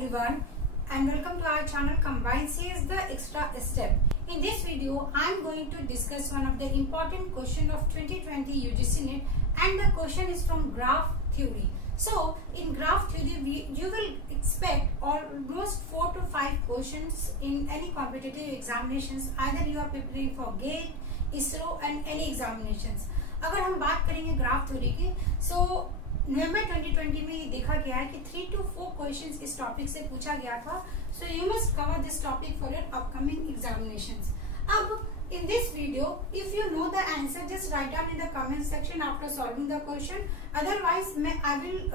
everyone and welcome to our channel Combined CS the Extra Step. In this video, I am going to discuss one of the important question of 2020 UGC NET, and the question is from graph theory. So in graph theory, you will expect almost 4 to 5 questions in any competitive examinations. Either you are preparing for GATE, ISRO and any examinations. अगर हम बात करेंगे graph theory की, so नवंबर 2020 में ये देखा गया है कि 3 to 4 क्वेश्चंस इस टॉपिक से पूछा गया था. So you must cover this topic for your upcoming examinations. अब in this video, if you know the answer, just write down in the comment section after solving the question. Otherwise I will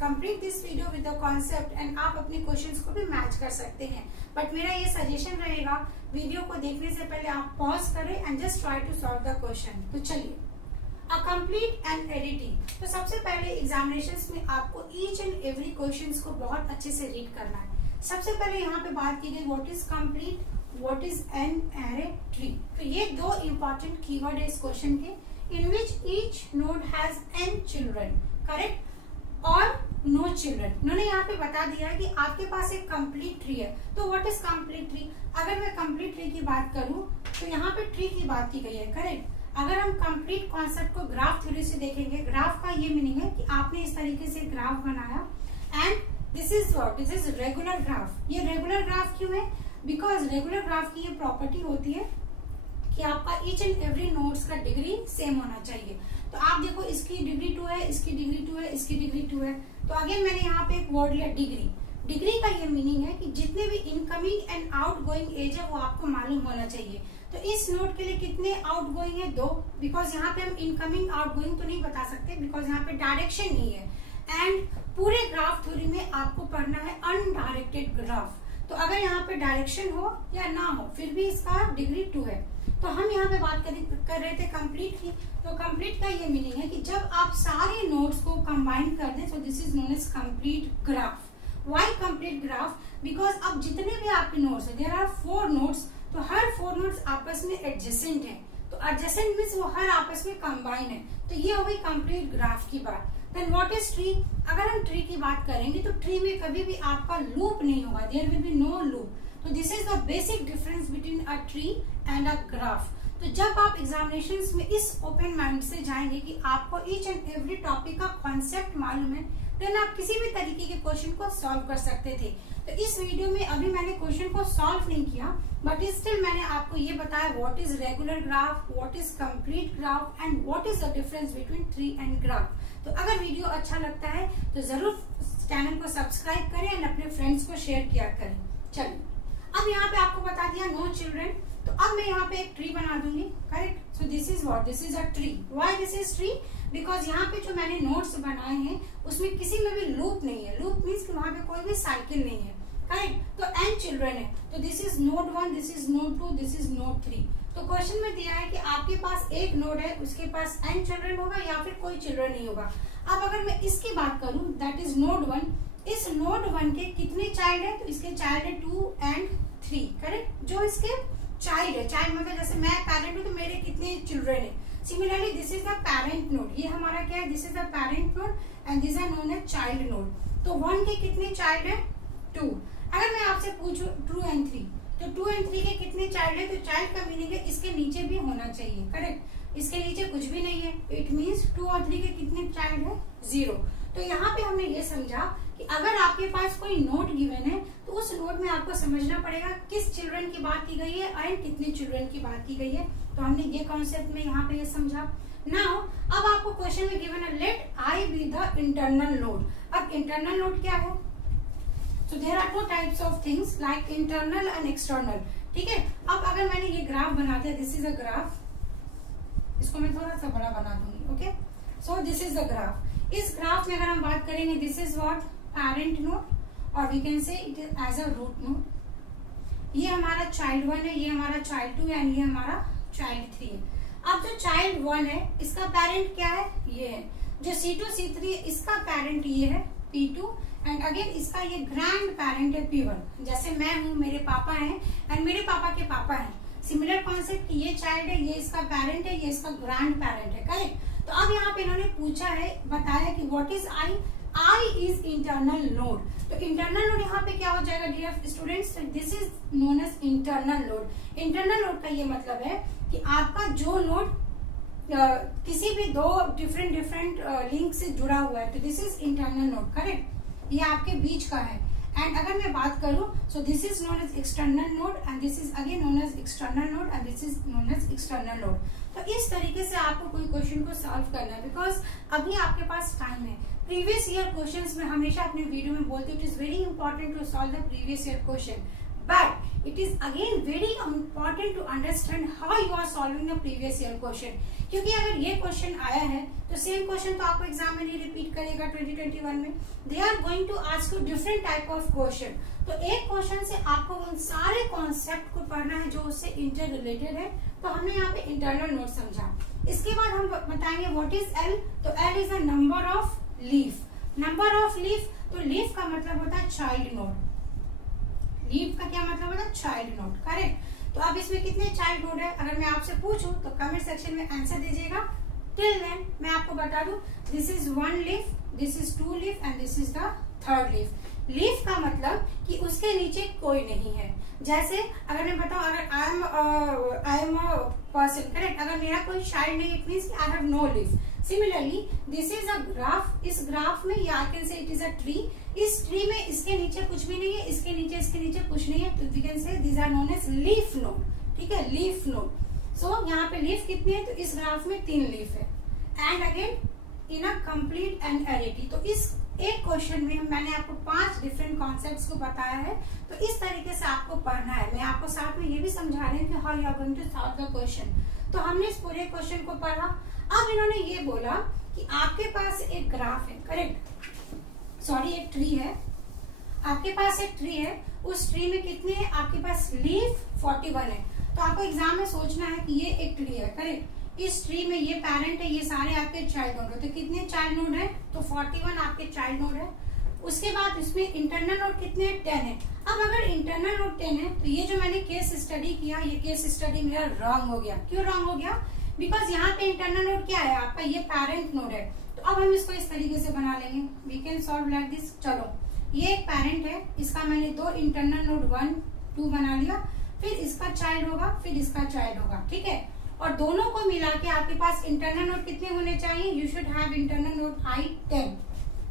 complete this video with the concept and आप अपने questions को भी match कर सकते हैं. But मेरा ये suggestion रहेगा, वीडियो को देखने से पहले आप पॉज करें and just try to solve the question. तो चलिए, A complete and editing. तो सबसे पहले एग्जामिनेशंस में आपको ईच एंड एवरी क्वेश्चंस को बहुत अच्छे से रीड करना है. सबसे पहले यहाँ पे बात की गई what is complete, what is n-ary tree. तो ये दो इंपॉर्टेंट कीवर्ड है इस क्वेश्चन के. In which each node has n children, correct, और नो चिल्ड्रन. उन्होंने यहाँ पे बता दिया है कि आपके पास एक कंप्लीट ट्री है. तो व्हाट इज कंप्लीट ट्री? अगर मैं कंप्लीट ट्री की बात करूं तो यहाँ पे ट्री की बात की गई है, करेक्ट. अगर हम कंप्लीट कॉन्सेप्ट को ग्राफ थ्योरी से देखेंगे, ग्राफ का ये मीनिंग है कि आपने इस तरीके से ग्राफ बनाया and this is what, this is regular graph. ये रेगुलर ग्राफ क्यों है? बिकॉज रेगुलर ग्राफ की ये प्रॉपर्टी होती है कि आपका ईच एंड एवरी नोड्स का डिग्री सेम होना चाहिए. तो आप देखो, इसकी डिग्री 2 है, इसकी डिग्री 2 है, इसकी डिग्री 2 है. तो अगेन मैंने यहाँ पे एक वर्ड लिया डिग्री. डिग्री का ये मीनिंग है कि जितने भी इनकमिंग एंड आउटगोइंग एज है वो आपको मालूम होना चाहिए. तो इस नोड के लिए कितने आउटगोइंग है? 2. बिकॉज यहाँ पे हम इनकमिंग आउटगोइंग तो नहीं बता सकते बिकॉज यहाँ पे डायरेक्शन नहीं है. एंड पूरे ग्राफ थ्योरी में आपको पढ़ना है अनडायरेक्टेड ग्राफ. तो अगर यहाँ पे डायरेक्शन हो या ना हो, फिर भी इसका डिग्री 2 है. तो हम यहाँ पे बात कर रहे थे कंप्लीट की. तो कंप्लीट का ये मीनिंग है कि जब आप सारे नोड्स को कंबाइन कर दें, so this is known as complete graph. Why complete graph? Because अब जितने भी आपके नोड्स है, देयर आर 4 नोड्स, तो हर 4 नोड्स आपस में एडजेसेंट है. तो एडजेसेंट मीन्स वो हर आपस में कंबाइन है. तो ये हो गई कंप्लीट ग्राफ की बात. Then what is tree? अगर हम ट्री की बात करेंगे तो ट्री में कभी भी आपका लूप नहीं होगा, there will be no loop. तो this is the basic difference between a tree and a graph. तो जब आप एग्जामिनेशंस में इस ओपन माइंड से जाएंगे कि आपको ईच एंड एवरी टॉपिक का कॉन्सेप्ट मालूम है, देन आप किसी भी तरीके के क्वेश्चन को सॉल्व कर सकते थे. तो इस वीडियो में अभी मैंने क्वेश्चन को सॉल्व नहीं किया, बट स्टिल मैंने आपको ये बताया what is regular graph, what is complete graph and what is the difference between tree and graph. तो अगर वीडियो अच्छा लगता है तो जरूर चैनल को सब्सक्राइब करें एंड अपने फ्रेंड्स को शेयर किया करें. चलिए, अब यहाँ पे आपको बता दिया नो चिल्ड्रन. तो अब मैं यहाँ पे एक ट्री बना दूंगी, correct. So this is what, this is a tree. Why this is tree? Because यहाँ पे जो मैंने नोट्स बनाए हैं उसमें किसी में भी लूप नहीं है. लूप मीन्स कि वहां पे कोई भी साइकिल नहीं है, करेक्ट. तो एन चिल्ड्रन है. तो this is node 1, this is node 2, this is node 3. तो क्वेश्चन में दिया है कि आपके पास एक नोड है, उसके पास एन चिल्ड्रन होगा या फिर कोई चिल्ड्रन नहीं होगा. अब अगर मैं इसकी बात करूं, दैट इज नोड 1. इस नोड 1 के कितने चाइल्ड है? तो इसके चाइल्ड है 2 एंड 3, करेक्ट. जो इसके चाइल्ड है, चाइल्ड मतलब जैसे मैं पेरेंट हूँ तो मेरे कितने चिल्ड्रन है. Similarly this is the parent node. ये हमारा क्या है? This is the parent node and this are known as child node. तो 1 के कितने चाइल्ड है? 2. अगर मैं आपसे पूछूं 2 एंड 3, तो 2 एंड 3 के कितने चाइल्ड है? तो चाइल्ड का मीनिंग है इसके नीचे भी होना चाहिए, करेक्ट. इसके नीचे कुछ भी नहीं है. इट मीन्स 2 और 3 के कितने चाइल्ड है? 0. तो यहाँ पे हमने ये समझा कि अगर आपके पास कोई नोड गिवन है तो उस नोड में आपको समझना पड़ेगा किस चिल्ड्रन की बात की गई है एंड कितने चिल्ड्रन की बात की गई है. तो हमने ये कॉन्सेप्ट में यहाँ पे ये समझा. नाउ अब आपको क्वेश्चन में गिवन है let I be the internal node. अब इंटरनल नोड क्या है? So there are 2 types of things like internal and external. ठीक है. अब अगर मैंने ये ग्राफ बना दिया, दिस इज अ ग्राफ. इसको मैं थोड़ा सा बड़ा बना दूंगी, okay. So this is the graph. इस ग्राफ में अगर हम बात करेंगे, this is what, parent node, और we can say it is as a root node. ये हमारा चाइल्ड 1 है, ये हमारा चाइल्ड 2 एंड ये हमारा चाइल्ड 3 है. अब जो चाइल्ड 1 है इसका पेरेंट क्या है? ये है. जो C2 C3 इसका पेरेंट ये है P2 एंड अगेन इसका ये ग्रैंड पेरेंट है P1. जैसे मैं हूँ, मेरे पापा हैं एंड मेरे पापा के पापा हैं. सिमिलर कॉन्सेप्ट, ये चाइल्ड है, ये इसका पेरेंट है, ये इसका ग्रैंड पेरेंट है, करेक्ट. तो अब यहाँ पे इन्होंने पूछा है, बताया कि what is I. I is internal node. तो इंटरनल नोड यहाँ पे क्या हो जाएगा dear students, this is known as internal node. Internal node का ये मतलब है कि आपका जो नोड किसी भी दो डिफरेंट लिंक से जुड़ा हुआ है, तो this is internal node, correct. ये आपके बीच का है। एंड अगर मैं बात करूं, so this is known as external node and this is again known as external node and this is known as external node. तो इस तरीके से आपको कोई क्वेश्चन को सॉल्व करना है, बिकॉज अभी आपके पास टाइम है। प्रीवियस ईयर क्वेश्चंस में हमेशा अपने वीडियो में बोलते हैं it is very important to solve the previous year question, but it is again very important to understand how you are solving the previous year question. क्योंकि अगर ये क्वेश्चन आया है तो सेम क्वेश्चन तो आपको एग्जाम में नहीं रिपीट करेगा 2021 में। They are going to ask you different type of question. तो एक क्वेश्चन से आपको उन सारे कॉन्सेप्ट को पढ़ना है जो उससे इंटर रिलेटेड है। तो हमने यहाँ पे इंटरनल नोड समझा। इसके बाद हम बताएंगे व्हाट इज एल। तो L is a number of leaf. Number of leaf, तो लीफ का मतलब होता है चाइल्ड नोड। लीफ का क्या मतलब होता है? Child node, correct. तो अब इसमें कितने चाइल्ड नोड है अगर मैं आपसे पूछूं तो कमेंट सेक्शन में आंसर दीजिएगा। टिल देन मैं आपको बता दूं, this is one leaf, this is two leaf and this is the third leaf. Leaf का मतलब कि उसके नीचे कोई नहीं है। जैसे अगर मैं बताऊं, अगर I am a person, correct, अगर मेरा कोई चाइल्ड नहीं, it means I have no leaf. Similarly this is a graph. इस ग्राफ में या can say it is a tree. इस ट्री में इसके नीचे कुछ भी नहीं है, इसके नीचे कुछ नहीं है, तो we can say these are known as leaf node. ठीक है, लीफ नोड। सो यहाँ पे लीफ कितनी है? तो इस ग्राफ में 3 लीफ है। And again in a complete and arity, तो इस एक क्वेश्चन में मैंने आपको 5 डिफरेंट कॉन्सेप्ट्स को बताया है। तो इस तरीके से आपको पढ़ना है। मैं आपको साथ में ये भी समझा रही हूँ कि how you are going to solve the question. तो हमने इस पूरे क्वेश्चन को पढ़ा। अब इन्होंने ये बोला कि आपके पास एक ग्राफ है, करेक्ट, सॉरी एक ट्री है। आपके पास एक ट्री है, उस ट्री में कितने हैं? आपके पास लीफ 41 है। तो आपको एग्जाम में सोचना है कि ये एक ट्री है, करेक्ट, इस ट्री में ये पेरेंट है, ये सारे आपके चाइल्ड नोड है। तो कितने चाइल्ड नोड है? तो 41 आपके चाइल्ड नोड है। उसके बाद इसमें इंटरनल नोड कितने हैं? 10 है। अब अगर इंटरनल नोड 10 है तो ये जो मैंने केस स्टडी किया, ये केस स्टडी मेरा रॉन्ग हो गया। क्यों रॉन्ग हो गया? बिकॉज यहाँ पे इंटरनल नोड क्या है? आपका ये पेरेंट नोड है। तो अब हम इसको इस तरीके से बना लेंगे, we can solve like this. चलो, ये एक पेरेंट है, इसका मैंने 2 इंटरनल नोड 1, 2 बना लिया, फिर इसका चाइल्ड होगा, फिर इसका चाइल्ड होगा, ठीक है। और दोनों को मिला के आपके पास इंटरनल नोड कितने होने चाहिए? You should have internal node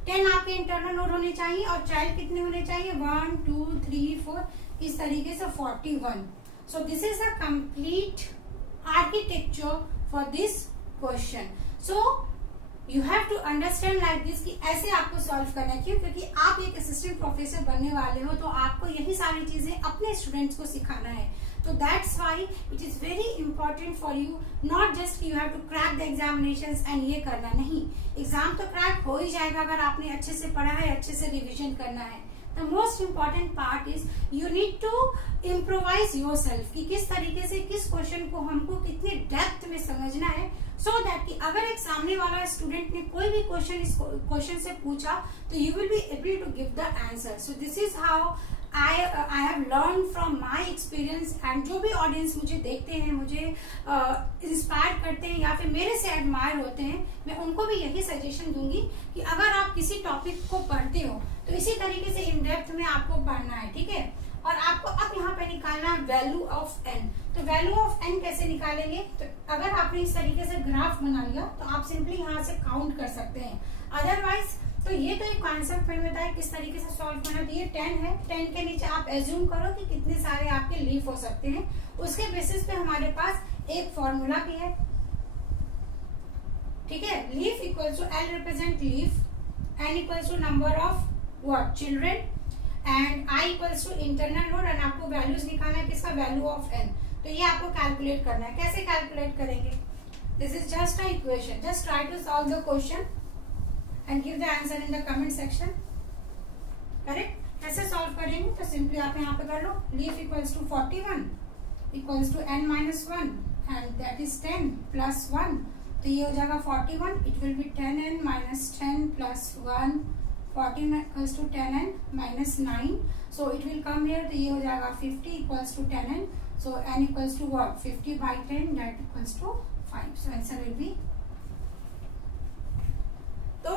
10 आपके इंटरनल नोड होने चाहिए। और चाइल्ड कितने होने चाहिए? 1 2 3 4, इस तरीके से 41। So this is the complete architecture for this question. So you have to understand like this कि ऐसे आपको सॉल्व करना है। क्यों? क्योंकि आप एक असिस्टेंट प्रोफेसर बनने वाले हो, तो आपको यही सारी चीजें अपने स्टूडेंट्स को सिखाना है। तो that's why it is very important for you, not just you have to crack the examinations and ये करना नहीं। एग्जाम तो क्रैक हो ही जाएगा अगर आपने अच्छे से पढ़ा है, अच्छे से रिविजन करना है। The most important part is you need to improvise yourself कि किस तरीके से किस क्वेश्चन को हमको कितने डेप्थ में समझना है, सो दैट कि अगर एक सामने वाला स्टूडेंट ने कोई भी क्वेश्चन इस क्वेश्चन से पूछा तो you will be able to give the answer. So this is how I have learned from my experience, and जो भी ऑडियंस मुझे देखते हैं, मुझे इंस्पायर करते हैं या फिर मेरे से एडमायर होते हैं, मैं उनको भी यही सजेशन दूंगी कि अगर आप किसी टॉपिक को पढ़ते हो तो इसी तरीके से इन डेप्थ में आपको पढ़ना है, ठीक है। और आपको अब यहाँ पे निकालना है वैल्यू ऑफ एन। तो वैल्यू ऑफ एन कैसे निकालेंगे? तो अगर आपने इस तरीके से ग्राफ बना लिया तो आप सिंपली यहाँ से काउंट कर सकते हैं। अदरवाइज तो ये तो एक कॉन्सेप्ट मैंने बताया किस तरीके से सॉल्व करना है। तो ये 10 है, 10 के नीचे आप एज्यूम करो कि कितने सारे आपके लीफ हो सकते हैं। उसके बेसिस पे हमारे पास एक फॉर्मूला भी है, ठीक है। Leaf equals to L represent leaf, N equals to number of what? Children, and I equals to internal node, and आपको वैल्यूज निकालना है किसका? Value of N. तो ये आपको कैलकुलेट करना है। कैसे कैलकुलेट करेंगे? This is just a equation, just try to solve the question and give the answer in the comment section, correct। कैसे सॉल्व करेंगे? तो सिंपली आप यहाँ पे कर लो, leaf equals to 41 equals to n minus 1 and that is 10 plus 1, तो ये हो जाएगा 41। It will be 10n minus 10 plus 1, 40 equals to 10n minus 9, so it will come here, तो ये हो जाएगा 50 equals to 10n, so n equals to what? 50 by 10, that equals to 5। So answer will be. तो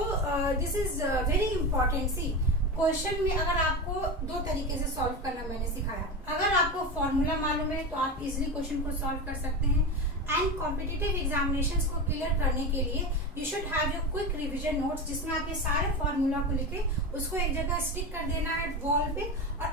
this is very important. See question में अगर आपको दो तरीके से सॉल्व करना मैंने सिखाया। अगर आपको फॉर्मूला मालूम है तो आप इजिली क्वेश्चन को सॉल्व कर सकते हैं। एंड कॉम्पिटिटिव एग्जामिनेशंस को क्लियर करने के लिए you should have your quick revision notes, जिसमें आप ये सारे फॉर्मूला को लिखे उसको एक जगह स्टिक कर देना है वॉल पे, और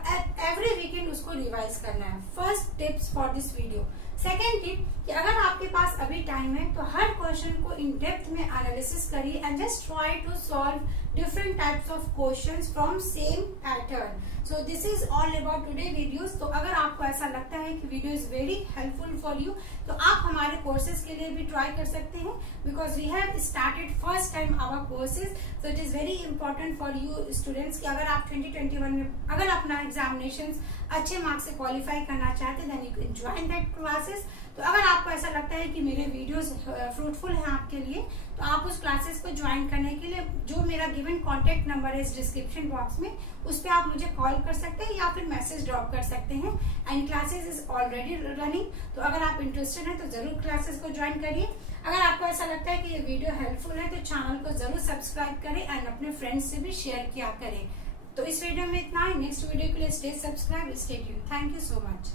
एवरी वीकेंड उसको रिवाइज करना है। First tips for this video. Second tip कि अगर आपके पास अभी टाइम है तो हर क्वेश्चन को इन डेप्थ में एनालिसिस करिए and just try to solve different types of questions from same pattern. So this is all about today videos. तो अगर आपको ऐसा लगता है कि video is very helpful for you तो आप हमारे कोर्सेज के लिए भी ट्राई कर सकते हैं, because we have started first time our courses. So it is very important for you students कि अगर आप 2021 में अगर अपना एग्जामिनेशन अच्छे मार्क्स से क्वालिफाई करना चाहते हैं then you can join that classes. तो अगर आपको ऐसा लगता है कि मेरे वीडियोस फ्रूटफुल हैं आपके लिए तो आप उस क्लासेस को ज्वाइन करने के लिए जो मेरा गिवन कॉन्टेक्ट नंबर है इस डिस्क्रिप्शन बॉक्स में, उस पर आप मुझे कॉल कर सकते हैं या फिर मैसेज ड्रॉप कर सकते हैं। And classes is already running, तो अगर आप इंटरेस्टेड हैं तो जरूर क्लासेस को ज्वाइन करिए। अगर आपको ऐसा लगता है कि ये वीडियो हेल्पफुल है तो चैनल को जरूर सब्सक्राइब करें एंड अपने फ्रेंड्स से भी शेयर किया करें। तो इस वीडियो में इतना ही। नेक्स्ट वीडियो के लिए stay subscribe, stay tuned. Thank you so much.